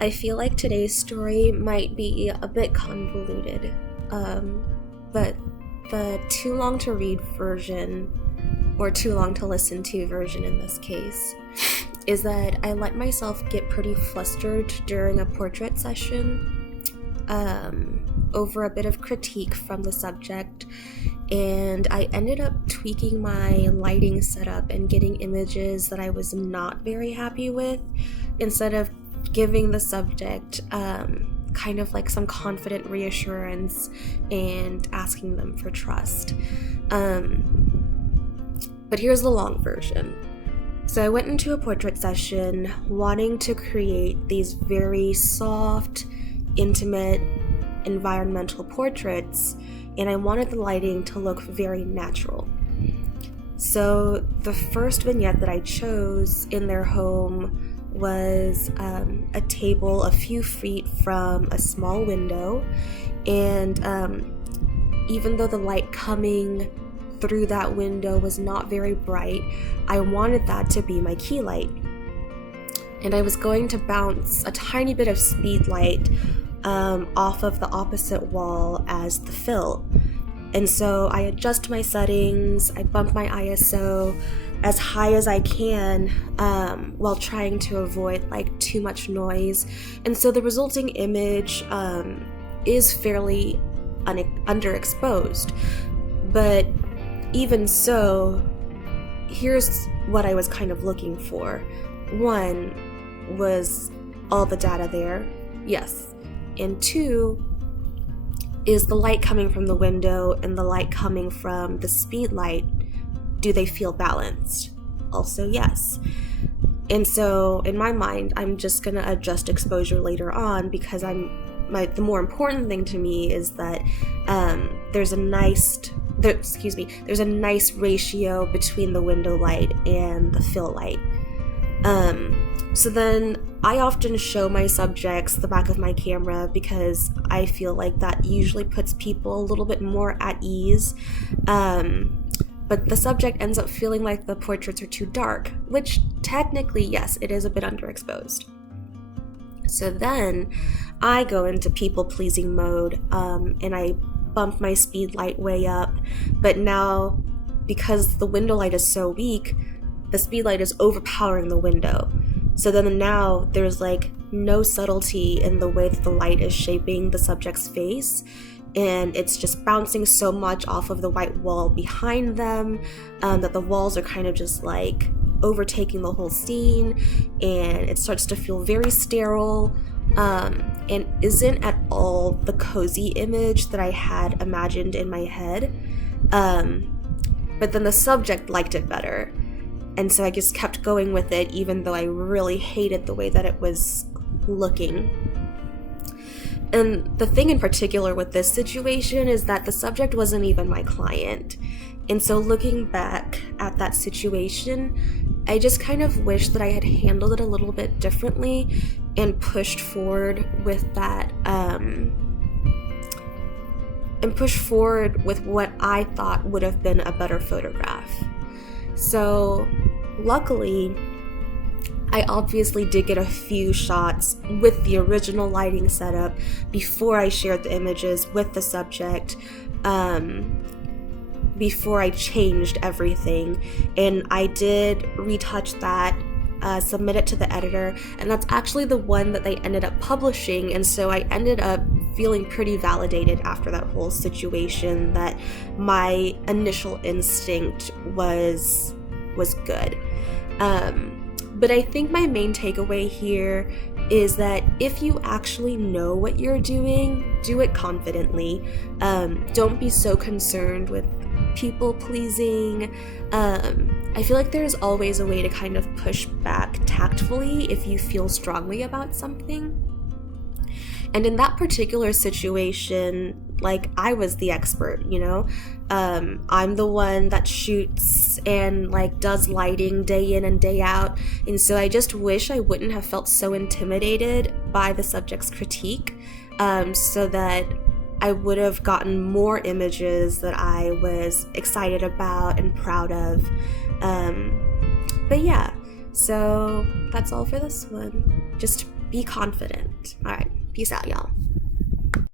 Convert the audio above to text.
I feel like today's story might be a bit convoluted, but the too long to read version, or too long to listen to version in this case, is that I let myself get pretty flustered during a portrait session over a bit of critique from the subject, and I ended up tweaking my lighting setup and getting images that I was not very happy with, instead of giving the subject kind of like some confident reassurance and asking them for trust. But here's the long version. So I went into a portrait session wanting to create these very soft, intimate, environmental portraits, and I wanted the lighting to look very natural. So the first vignette that I chose in their home was a table a few feet from a small window, and even though the light coming through that window was not very bright, I wanted that to be my key light. And I was going to bounce a tiny bit of speed light off of the opposite wall as the fill. And so I adjust my settings, I bump my ISO as high as I can while trying to avoid like too much noise. And so the resulting image is fairly underexposed. But even so, here's what I was kind of looking for. One, was all the data there? Yes. And two, is the light coming from the window and the light coming from the speed light, do they feel balanced? Also, yes. And so in my mind, I'm just gonna adjust exposure later on, because the more important thing to me is that there's a nice ratio between the window light and the fill light. So then I often show my subjects the back of my camera, because I feel like that usually puts people a little bit more at ease. But the subject ends up feeling like the portraits are too dark, which technically, yes, it is a bit underexposed. So then I go into people-pleasing mode, and I bump my speed light way up, but now, because the window light is so weak, the speed light is overpowering the window. So then now there's like no subtlety in the way that the light is shaping the subject's face, and it's just bouncing so much off of the white wall behind them that the walls are kind of just like overtaking the whole scene, and it starts to feel very sterile, and isn't at all the cozy image that I had imagined in my head. But then the subject liked it better, and so I just kept going with it, even though I really hated the way that it was looking. And the thing in particular with this situation is that the subject wasn't even my client. And so looking back at that situation, I just kind of wish that I had handled it a little bit differently and pushed forward with that, and pushed forward with what I thought would have been a better photograph. So luckily, I obviously did get a few shots with the original lighting setup before I shared the images with the subject, before I changed everything, and I did retouch that, submit it to the editor, and that's actually the one that they ended up publishing. And so I ended up feeling pretty validated after that whole situation that my initial instinct was good. But I think my main takeaway here is that if you actually know what you're doing, do it confidently. Don't be so concerned with people pleasing. I feel like there's always a way to kind of push back tactfully if you feel strongly about something. And in that particular situation, like, I was the expert, you know? I'm the one that shoots and like does lighting day in and day out, and so I just wish I wouldn't have felt so intimidated by the subject's critique, so that I would have gotten more images that I was excited about and proud of. But yeah, so that's all for this one. Just be confident. Alright, peace out, y'all.